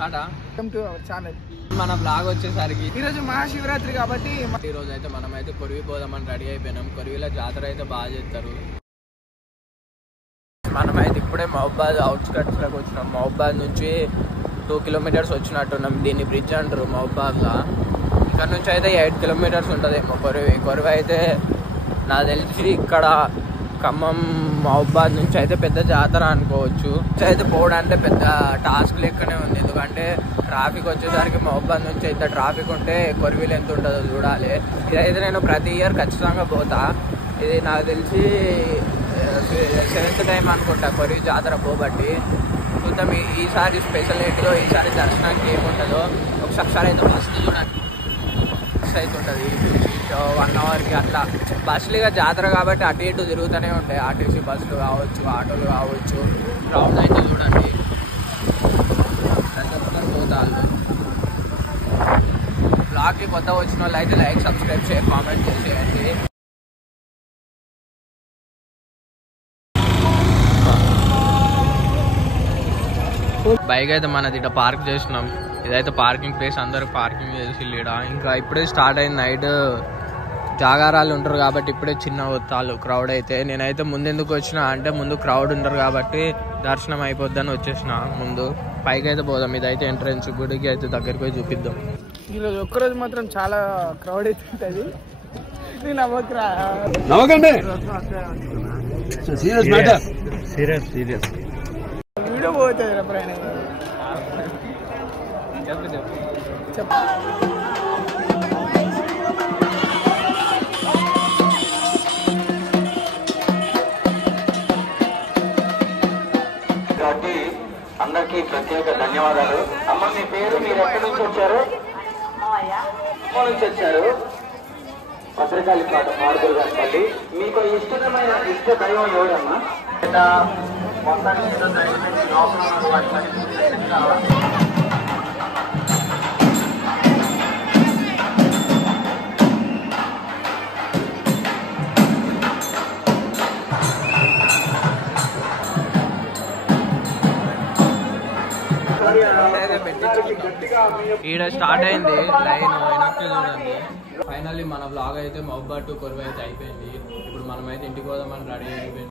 Welcome to our channel. మన blog వచ్చేసరికి ఈరోజు మహాశివరాత్రి కాబట్టి ఈరోజు అయితే మనమైతే కొరివి పోదామని రెడీ అయిపోయినాం. కొరివిలో జాతర అయితే బాగా చేస్తారు. మనమైతే ఇప్పుడే మహబాద్ అవుట్స్కట్స్ లోకి వచ్చినాం. మహబాద్ నుంచి 2 కిలోమీటర్స్ వచ్చినట్టున్నాం. దీన్ని బ్రిడ్జ్ అంటారు మహబాద్లో. ఇక్కడ నుంచి అయితే 8 కిలోమీటర్స్ ఉంటుందేమో కొరివి అయితే నాకు తెలిసి ఇక్కడ ఖమ్మం మహబాద్ నుంచి అయితే పెద్ద జాతర అనుకోవచ్చు. అయితే పోవడానికి పెద్ద టాస్క్ లెక్కనే ఉంది. ఎందుకంటే ట్రాఫిక్ వచ్చేసరికి మహబాద్ నుంచి అయితే ట్రాఫిక్ ఉంటే కొరివిలు ఎంత ఉంటుందో చూడాలి. ఇదైతే నేను ప్రతి ఇయర్ ఖచ్చితంగా పోతా. ఇది నాకు తెలిసి 7th టైం అనుకుంటా కొరివి జాతర పోబట్టి. చూద్దాం ఈసారి స్పెషల్ ఏంటిదో, ఈసారి దర్శనానికి ఏముంటుందో. ఒకసారి అయితే బస్సు చూడండి, బస్సు అయితే ఉంటుంది 1 అవర్కి అట్లా. బస్సులుగా జాతర కాబట్టి అటు ఇటు తిరుగుతూనే ఉంటాయి. ఆర్టీసీ బస్సులు కావచ్చు, ఆటోలు కావచ్చు. క్రౌడ్ అయితే చూడండి, ప్రతి ఒక్కరు పోతాళ్ళు. బ్లాగ్కి కొత్త వచ్చిన వాళ్ళు అయితే లైక్, సబ్స్క్రైబ్ చేసి కామెంట్ చేసేయండి. బైక్ అయితే మనది ఇట్లా పార్క్ చేసినాం. ఇదైతే పార్కింగ్ ప్లేస్, అందరూ పార్కింగ్ చేసి ఇక్కడ. ఇంకా ఇప్పుడే స్టార్ట్ అయింది నైట్. జాగారాలు ఉంటారు కాబట్టి ఇప్పుడే చిన్న వత్తాలు క్రౌడ్ అయితే. నేనైతే ముందెందుకు వచ్చిన అంటే ముందు క్రౌడ్ ఉంటారు కాబట్టి దర్శనం అయిపోద్దని వచ్చేసిన ముందు. పైకి అయితే పోదాం. ఇదైతే ఎంట్రన్స్, గుడికి అయితే దగ్గరికి పోయి చూపిద్దాం. ఈరోజు ఒక్కరోజు మాత్రం చాలా క్రౌడ్ అయితే ఉంటుంది. నేను సీరియస్ వీడియో పోతుంది ఎప్పుడైనా చెప్పు. అందరికీ ప్రత్యేక ధన్యవాదాలు. అమ్మ మీ పేరు, మీరు ఎక్కడి నుంచి వచ్చారు? నుంచి వచ్చారు భద్రకాళి పాట మాడుగురు గారి తల్లి. మీకు ఇష్టమైన ఇష్ట దైవం ఎవడమ్మా? ఈడ స్టార్ట్ అయింది లైన్. వెనక్కి చూడండి. ఫైనల్లీ మన బ్లాగ్ అయితే మహబాద్ టు కొరివి అయితే అయిపోయింది. ఇప్పుడు మనమైతే ఇంటికి పోదామని రెడీ అయిపోయింది.